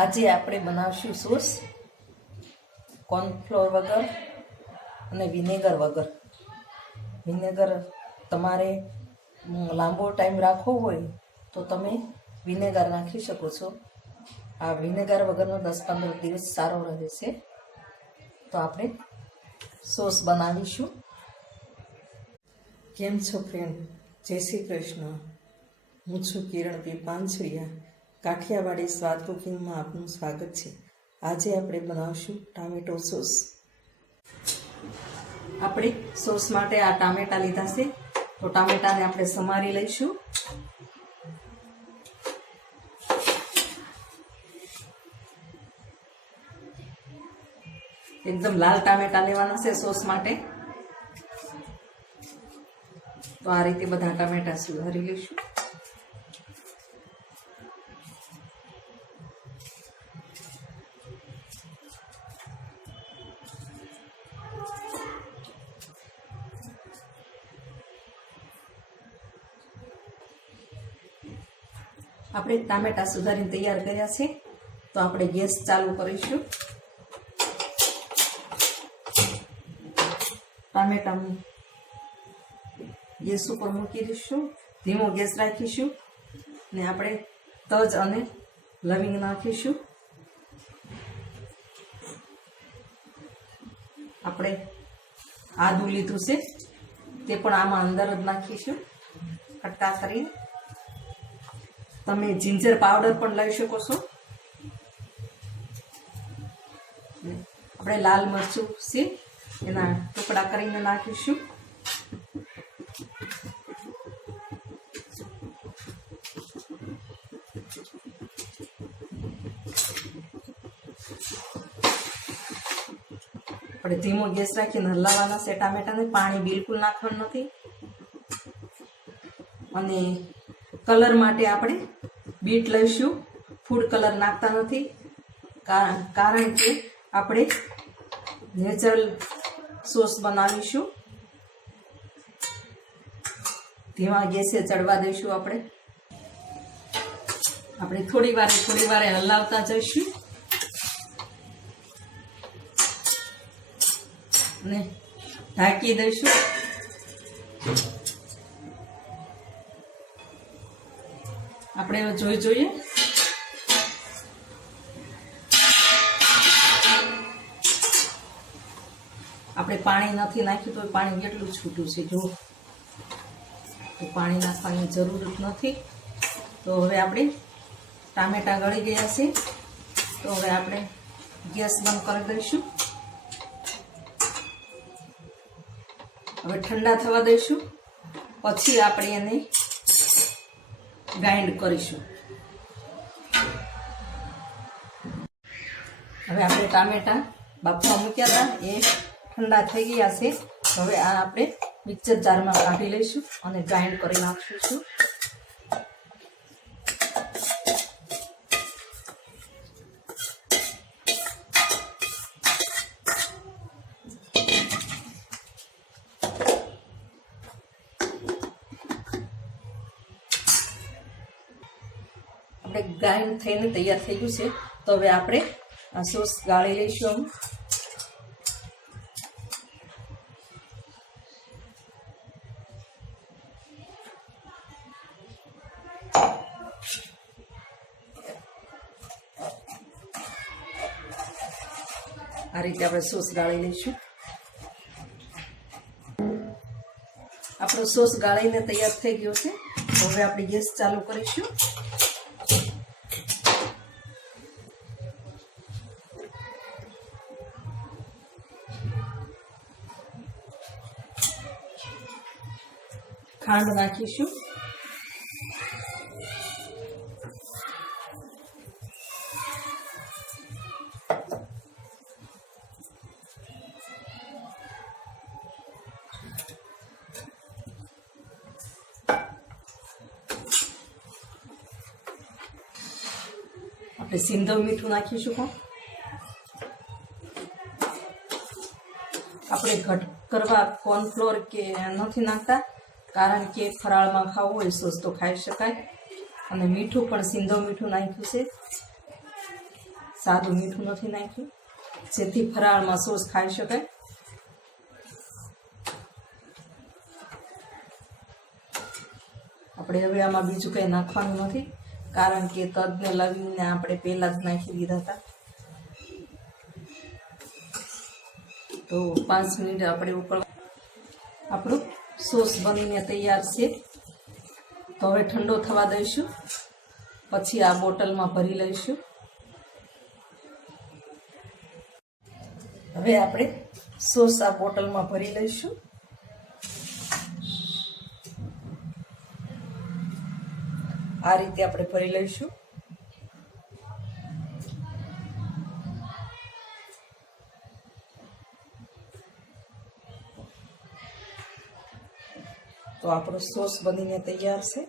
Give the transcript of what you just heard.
આજે આપણે બનાવશું સોસ કોર્નફ્લોર વગર અને વિનેગર વગર. વિનેગર તમારે લાંબો ટાઈમ રાખવો હોય તો તમે વિનેગર નાખી શકો છો. આ વિનેગર વગરનો 10-15 દિવસ સારો રહે છે. તો આપણે સોસ બનાવીશું. કેમ છો ફ્રેન્ડ? જય શ્રી કૃષ્ણ. હું છું કિરણ પી પાનસુરિયા. કાઠિયાવાડી સ્વાદ કુકિંગમાં આપનું સ્વાગત છે. આજે આપણે બનાવશું ટામેટો સોસ. આપણે સોસ માટે આ ટામેટા લીધા છે, તો ટામેટાને આપણે સમારી લઈશું. એકદમ લાલ ટામેટા લેવાના છે સોસ માટે. તો આ રીતે બધા ટામેટા સુધારી લઈશું. આપણે ટામેટા સુધારીને તૈયાર કર્યા છે, તો આપણે ગેસ ચાલુ કરીશું. ટામેટા ગેસ ઉપર મૂકી દઈશું, ધીમો ગેસ રાખીશું ને આપણે તજ અને લવિંગ નાખીશું. આપણે આદુ લીધું છે તે પણ આમાં અંદર જ નાખીશું કટકા કરીને. તમે જિંજર પાવડર પણ લઈ શકો છો. આપણે લાલ મરચું છે એના ટુકડા કરીને નાખીશું. આપણે ધીમો ગેસ રાખીને હલાવવાના છે ટામેટાને. પાણી બિલકુલ નાખવાનું નથી. અને કલર માટે આપણે બીટ લઈશું. ફૂડ કલર નાખતા નથી, કારણ કે આપણે નેચરલ સોસ બનાવીશું. ધીમા ગેસે ચડવા દઈશું. આપણે થોડી વારે હલાવતા જઈશું અને ઢાંકી દઈશું. આપણે જોઈએ આપણે પાણી નથી નાખ્યું તો પાણી કેટલું છૂટું છે. જો તો પાણી નાખવાની જરૂર નથી. તો હવે આપણે ટામેટા ગળી ગયા છે, તો હવે આપણે ગેસ બંધ કરી દઈશું. હવે ઠંડા થવા દઈશું, પછી આપણે એને ગ્રાઇન્ડ કરીશું. હવે આપણે ટામેટા બાફવા મૂક્યા હતા એ ઠંડા થઈ ગયા છે. હવે આ આપણે મિક્સર જારમાં કાઢી લઈશું અને ગ્રાઇન્ડ કરી નાખીશું. આપણે ગ્રાઇન્ડ થઈને તૈયાર થઈ ગયું છે. તો હવે આપણે આ સોસ ગાળી લઈશું. આ રીતે આપણે સોસ ગાળી લઈશું. આપણો સોસ ગાળીને તૈયાર થઈ ગયો છે. હવે આપણે ગેસ ચાલુ કરીશું. ખાંડ નાખીશું. આપણે સિંધવ મીઠું નાખીશું. પણ આપણે ઘટ કરવા કોર્નફ્લોર કે નથી નાખતા, કારણ કે ફરાળમાં ખાવું હોય સોસ તો ખાઈ શકાય. અને મીઠું પણ સિંધવ મીઠું નાખ્યું છે. સાદું મીઠું નથી નાખ્યું, જેથી ફરાળમાં સોસ ખાઈ શકાય. આપણે હવે આમાં બીજું કંઈ નાખવાનું નથી, કારણ કે તજને લવિંગને આપણે પહેલાં જ નાખી દીધા હતા. તો 5 મિનિટ આપણે ઉપર આપણું સોસ બનીને તૈયાર છે. તો હવે ઠંડો થવા દઈશું, પછી આ બોટલમાં ભરી લઈશું. હવે આપણે સોસ આ બોટલમાં ભરી લઈશું. આ રીતે આપણે ભરી લઈશું. તો આપણો સોસ બનીને તૈયાર છે.